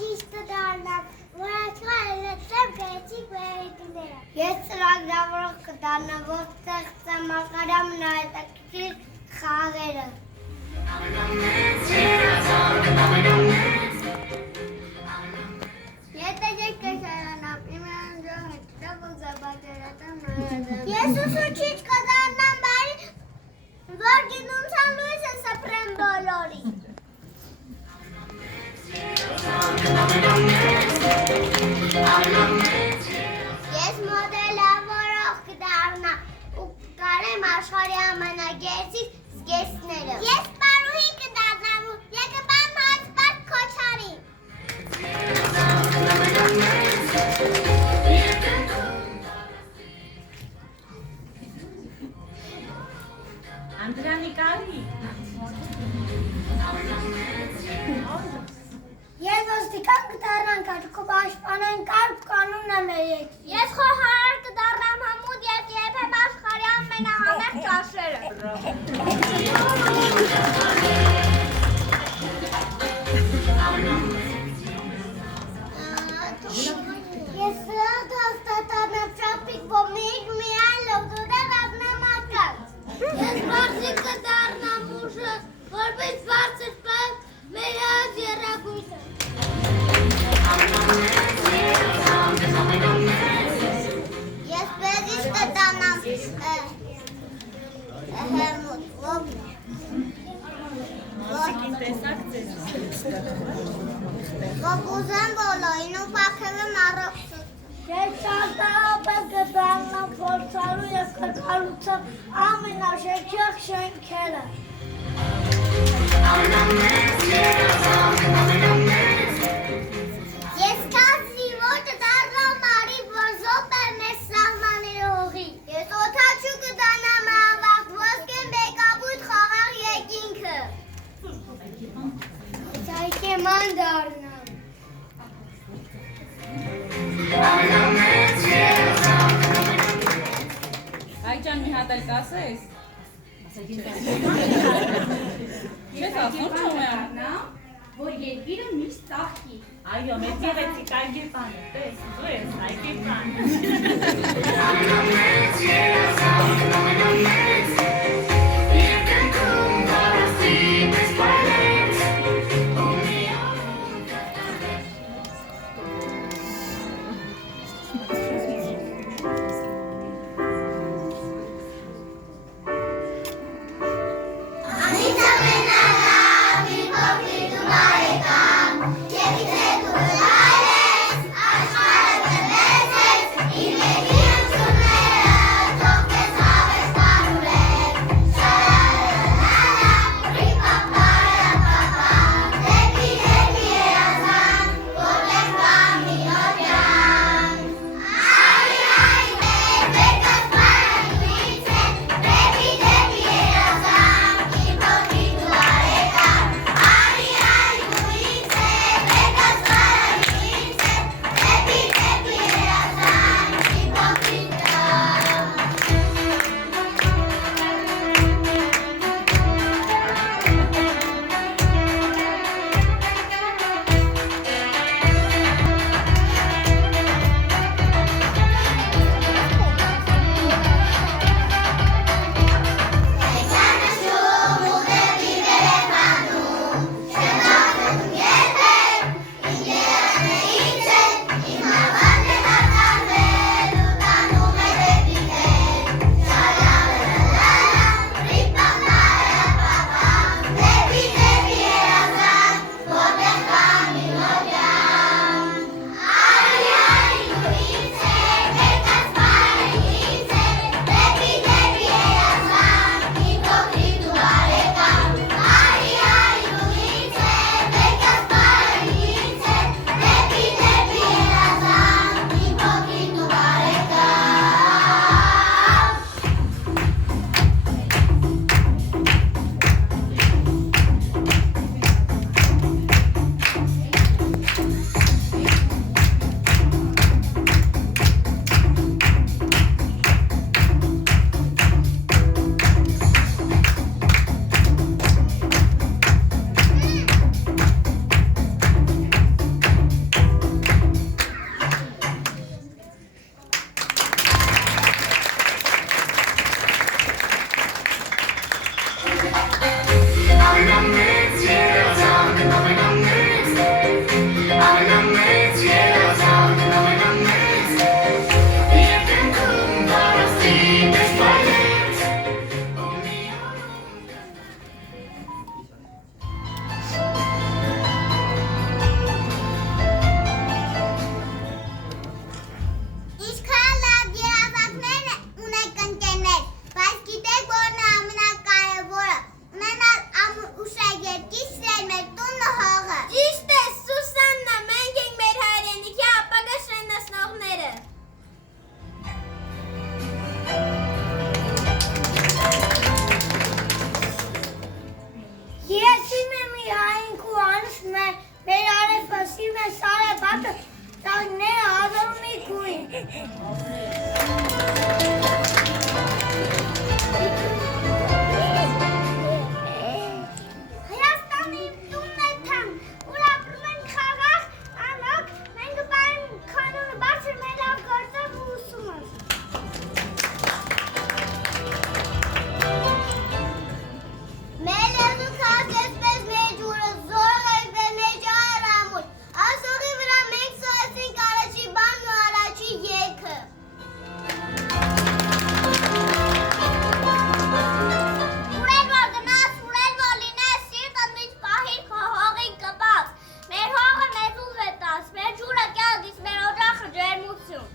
ճիշտը դառնամ, որ աշխարհը լցեմ գեղեցիկ վերևները։ Ես ծրագրավորող կդառնամ, որ ստեղծեմ ամենահետաքրքիր խաղերը։ Եթե երկրաշարժանամ, իմ անձով հետո զաբաղեցրեմ նայեմ։ Ես ուսուցիչ կդառնամ, որ գինունցան լույս է սփռեմ բոլորի։ Ես մոդելավորող կդառնամ ու կարեմ աշխարհի ամենագեղեցիկ զգեստները։ Ես պարուհի կդառնամ ու եկբան հացված քոչարի։ Անդրանիկարի։ Ես ոստիկան կդառնամ, կարգով պաշտպանեմ կարգ կանոնն է մեր երկրի։ Ես խոհարար կդառնամ համուտ ես եփեմ աշխարհի ամենահամեղ ճաշերը։ Ես սրահ հաստատանեմ շապիկ ոմիկ միայն լոդուդը ռազմեմ ակած։ Ես բարձիկ կդառնամ ուժը, որպես բարձր պեմ մեր հազ երագույթը։ Ես բեզիշ կդառնամ հերմուտ, Ոպուզեմ բոլորին ու պաքևեմ առողջություն։ Ես ճարտարապետ կդառնամ փորձալու և կկառուցեմ ամենաշքեղ շենքերը։ Ես կազինվոր կդառնամ մարի, որ զոպեր մեր սահմանները հողի։ Ես օդաչու կդառնամ ավաղ, ոսկեն բեկաբույթ խաղաղ երկինքը։ Ես այկեման դառնամ։ Այջան մի հատ էլ կասես։ Չես ասում չում է առնամ, որ երկիրը միշտ ծաղկի։ այո, մեծ գեղեցիկ այգեպան է, տես, դու ես այգեպան։ Աշխարհը Հայաստանի տունն է թան, ուր ապրում են խաղաղ, անոք, մենք կպայեմ կանոնը բարձր մեր լավ գործով ու ուսումով։ Մեր լեզու քաղաքեցպես մեր ջուրը, զորը մեր ջահը ամուր, ասողի վրա մենք սոյեցինք առաջի բանն ու առաջի եկը։ Ուրել որ գնաս, ուրել որ լինես, սիրտը միշտ պահիր քո հողին կպած։ Մեր հողը մեզ ուզ է տաս, մեր ջուրը կյանքից, մեր օջախը ջերմություն։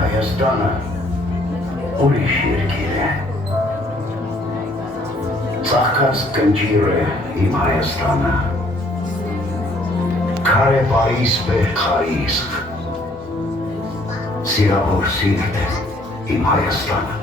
Հայաստանը ուրիշ երկիր է։ Ծաղկած կնճիր է իմ Հայաստանը, քարե Փարիզ է խարիսկ, սիրավոր սիրտ է իմ Հայաստանը։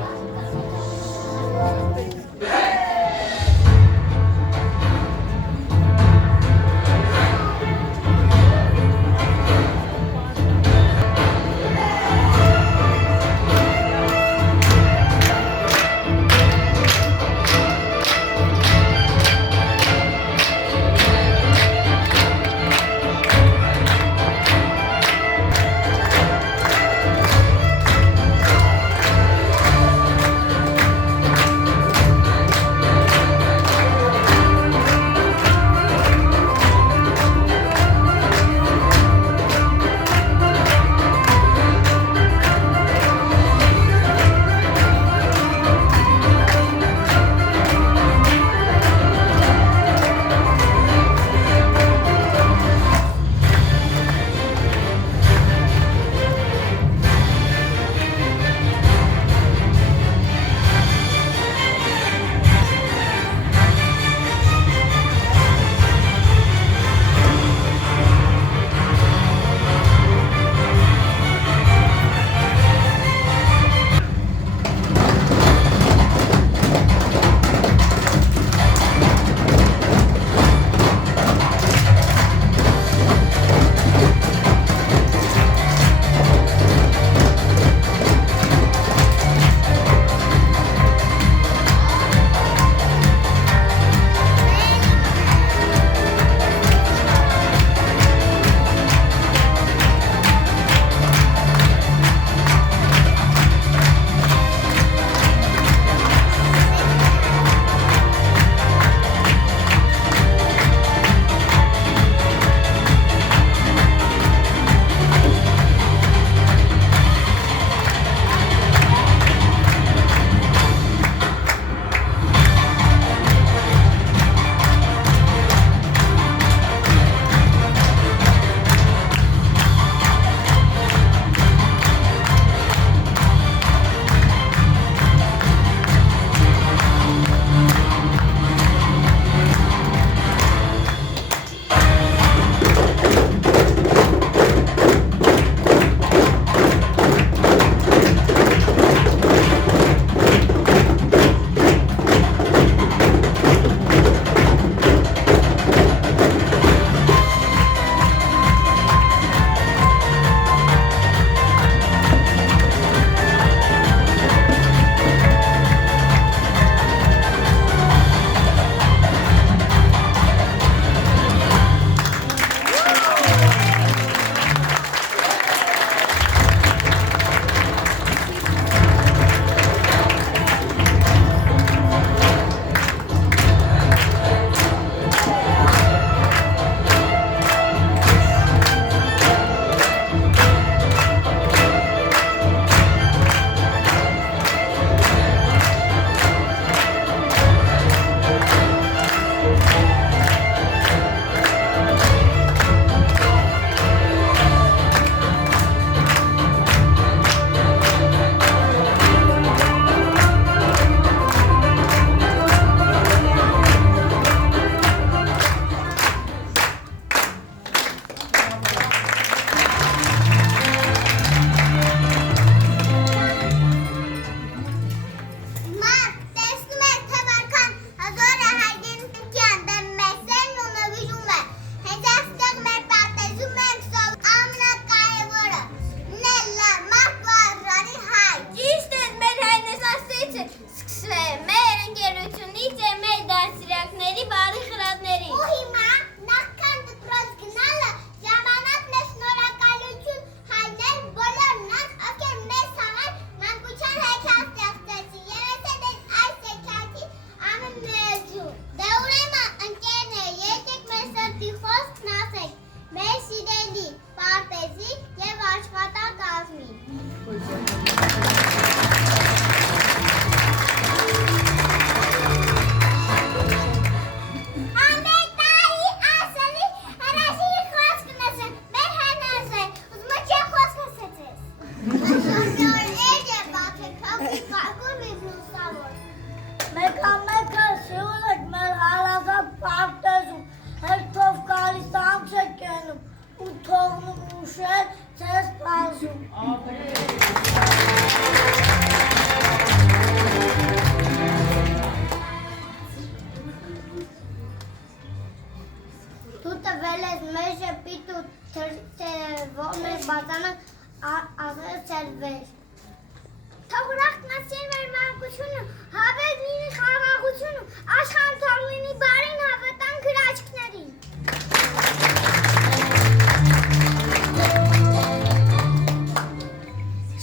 գիտությունը, հավերն ինի խաղաղությունը, աշխարհն թող լինի բարին հավատան գրաչքներին։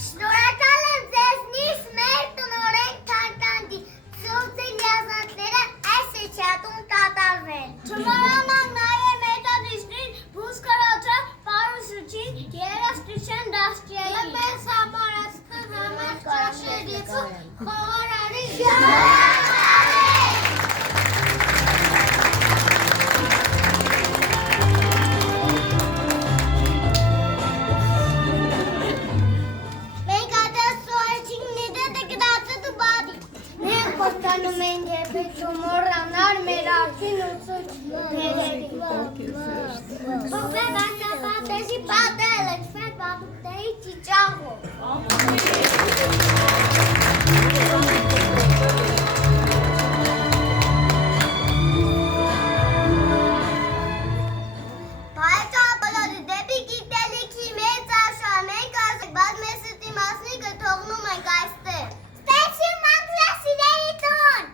Շնորհակալ եմ ձեզնից մեր տնօրեն Թանտանդի, ծոցի լիազանքները այս էջատում կատարվել։ Չմոռանանք նաև մեթոդիստին, բուսկրոջը, պարուսուչին, երաժշտության դաստիարակին։ Մեզ համարացնեն համար ճաշերից ու խոհարարի Մենք այդպես սոհեցինք նիդետը գդացը դու բադի։ Մենք խոստանում ենք երբեք չմոռանալ մեր արդին ու սուչների։ Բողբե բանջապատեզի պատել եք, սվեր բադուկտեի ճիճաղով։ Բայց ապալոդի դեպի գիտելիքի մեծ աշխարհ, մենք ասենք, բայց մեր սրտի մասնիկը թողնում ենք այստեղ։ Ստեցի մանգլասիրերի տուն։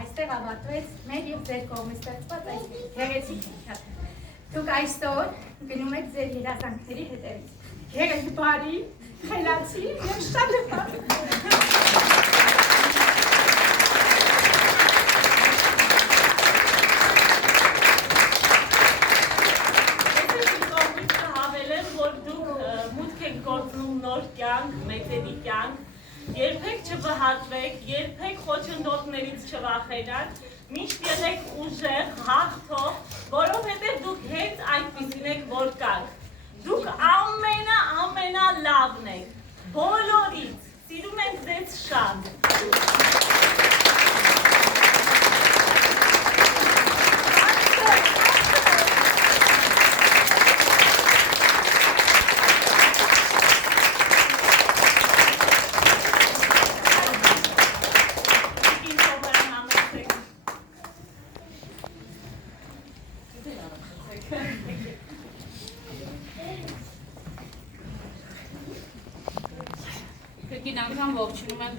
այստեղ ավարտվեց մեր և ձեր կողմից ստեղծված այս գեղեցիկ հեքիաթը։ Դուք այսօր գնում եք ձեր երազանքների հետևից։ Եղեք բարի, խելացի և շատ հպարտ։ Նոր կյանք, մեծերի կյանք, երբեք չվհատվեք, երբեք խոչընդոտներից չվախենաք, միշտ եղեք ուժեղ, հաղթող, որովհետև դուք հենց այդպիսին եք, որ կաք։ Դուք ամենալավն եք, բոլորից, սիրում ենք ձեզ շատ։ Կրկին անգամ ողջունում ենք